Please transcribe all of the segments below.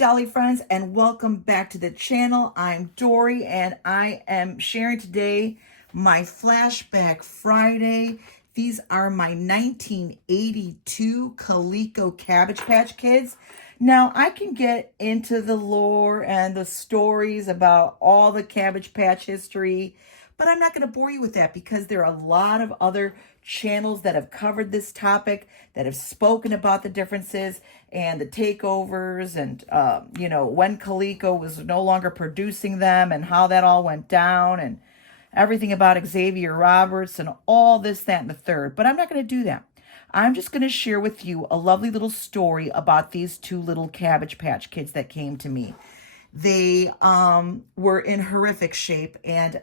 Dolly friends, and welcome back to the channel. I'm Dory, and I am sharing today my Flashback Friday. These are my 1982 Coleco Cabbage Patch Kids. Now, I can get into the lore and the stories about all the Cabbage Patch history, but I'm not going to bore you with that because there are a lot of other channels that have covered this topic, that have spoken about the differences and the takeovers and, when Coleco was no longer producing them and how that all went down and everything about Xavier Roberts and all this, that, and the third. But I'm not going to do that. I'm just going to share with you a lovely little story about these two little Cabbage Patch Kids that came to me. They were in horrific shape, and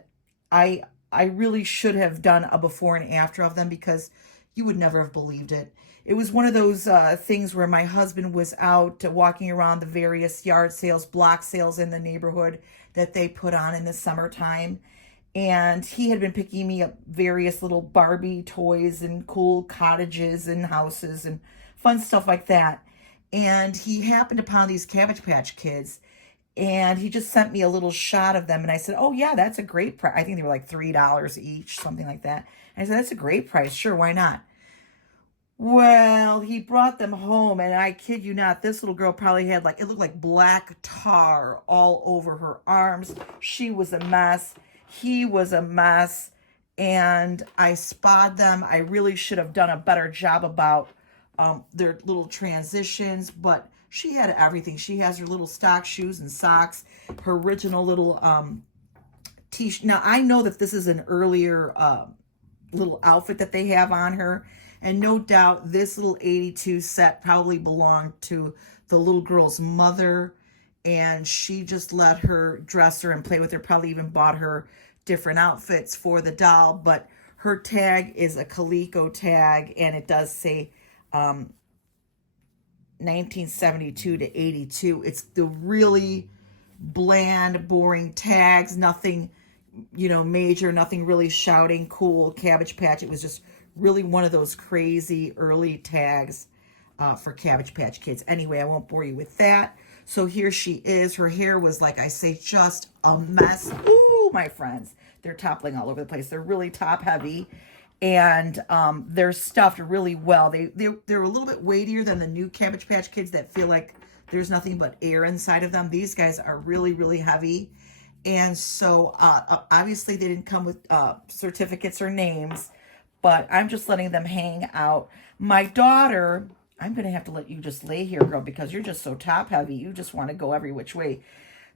I really should have done a before and after of them because you would never have believed it. It was one of those things where my husband was out walking around the various yard sales, block sales in the neighborhood that they put on in the summertime. And he had been picking me up various little Barbie toys and cool cottages and houses and fun stuff like that. And he happened upon these Cabbage Patch Kids, and he just sent me a little shot of them. And I said, oh, yeah, that's a great price. I think they were like $3 each, something like that. And I said, that's a great price. Sure, why not? Well, he brought them home, and I kid you not, this little girl probably had it looked like black tar all over her arms. She was a mess. He was a mess. And I spotted them. I really should have done a better job about their little transitions, but she had everything. She has her little stock shoes and socks, her original little t-shirt. Now, I know that this is an earlier little outfit that they have on her, and no doubt this little 82 set probably belonged to the little girl's mother, and she just let her dress her and play with her, probably even bought her different outfits for the doll. But her tag is a Coleco tag, and it does say 1972 to 82. It's the really bland, boring tags, nothing, major, nothing really shouting, cool, Cabbage Patch. It was just really one of those crazy early tags for Cabbage Patch Kids. Anyway, I won't bore you with that. So here she is. Her hair was, like I say, just a mess. Ooh, my friends. They're toppling all over the place. They're really top heavy. And they're stuffed really well. They're a little bit weightier than the new Cabbage Patch Kids that feel like there's nothing but air inside of them. These guys are really, really heavy. And so obviously they didn't come with certificates or names, but I'm just letting them hang out. My daughter, I'm going to have to let you just lay here, girl, because you're just so top heavy. You just want to go every which way.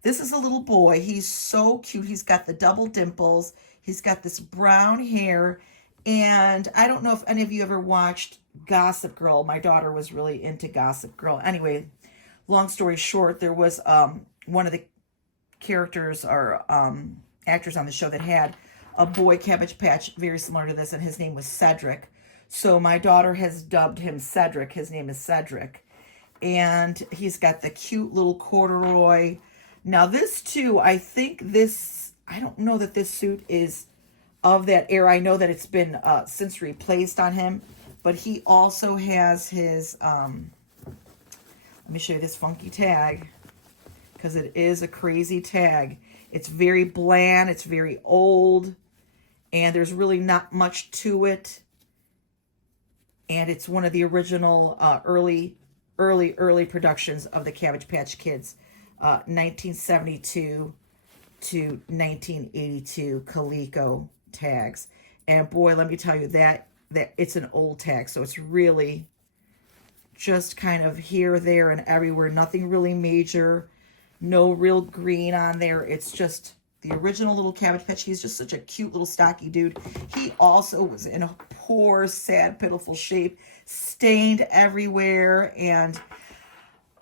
This is a little boy. He's so cute. He's got the double dimples. He's got this brown hair. And I don't know if any of you ever watched Gossip Girl. My daughter was really into Gossip Girl. Anyway, long story short, there was one of the characters or actors on the show that had a boy Cabbage Patch very similar to this, and his name was Cedric. So my daughter has dubbed him Cedric. His name is Cedric. And he's got the cute little corduroy. Now this too, I don't know that this suit is of that era. I know that it's been since replaced on him, but he also has his, let me show you this funky tag, because it is a crazy tag. It's very bland, it's very old, and there's really not much to it. And it's one of the original early productions of the Cabbage Patch Kids, 1972 to 1982 Coleco tags. And boy, let me tell you that it's an old tag, so it's really just kind of here, there, and everywhere. Nothing really major, no real green on there. It's just the original little Cabbage Patch. He's just such a cute little stocky dude. He also was in a poor, sad, pitiful shape, stained everywhere. And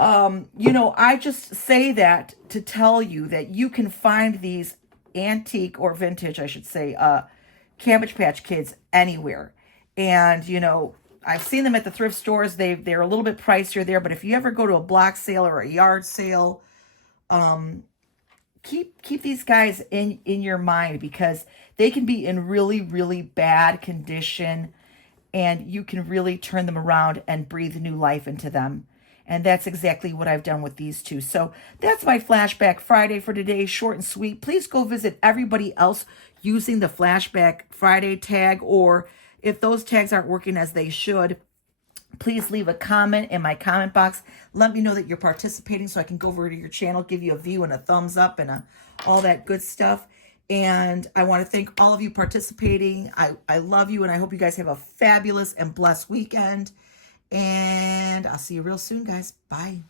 I just say that to tell you that you can find these antique or vintage, I should say, Cabbage Patch Kids anywhere. And, I've seen them at the thrift stores. They're a little bit pricier there, but if you ever go to a block sale or a yard sale, keep these guys in your mind, because they can be in really, really bad condition, and you can really turn them around and breathe new life into them. And that's exactly what I've done with these two. So that's my Flashback Friday for today, short and sweet. Please go visit everybody else using the Flashback Friday tag, or if those tags aren't working as they should, please leave a comment in my comment box. Let me know that you're participating so I can go over to your channel, give you a view and a thumbs up and all that good stuff. And I want to thank all of you participating. I love you, and I hope you guys have a fabulous and blessed weekend. And I'll see you real soon, guys. Bye.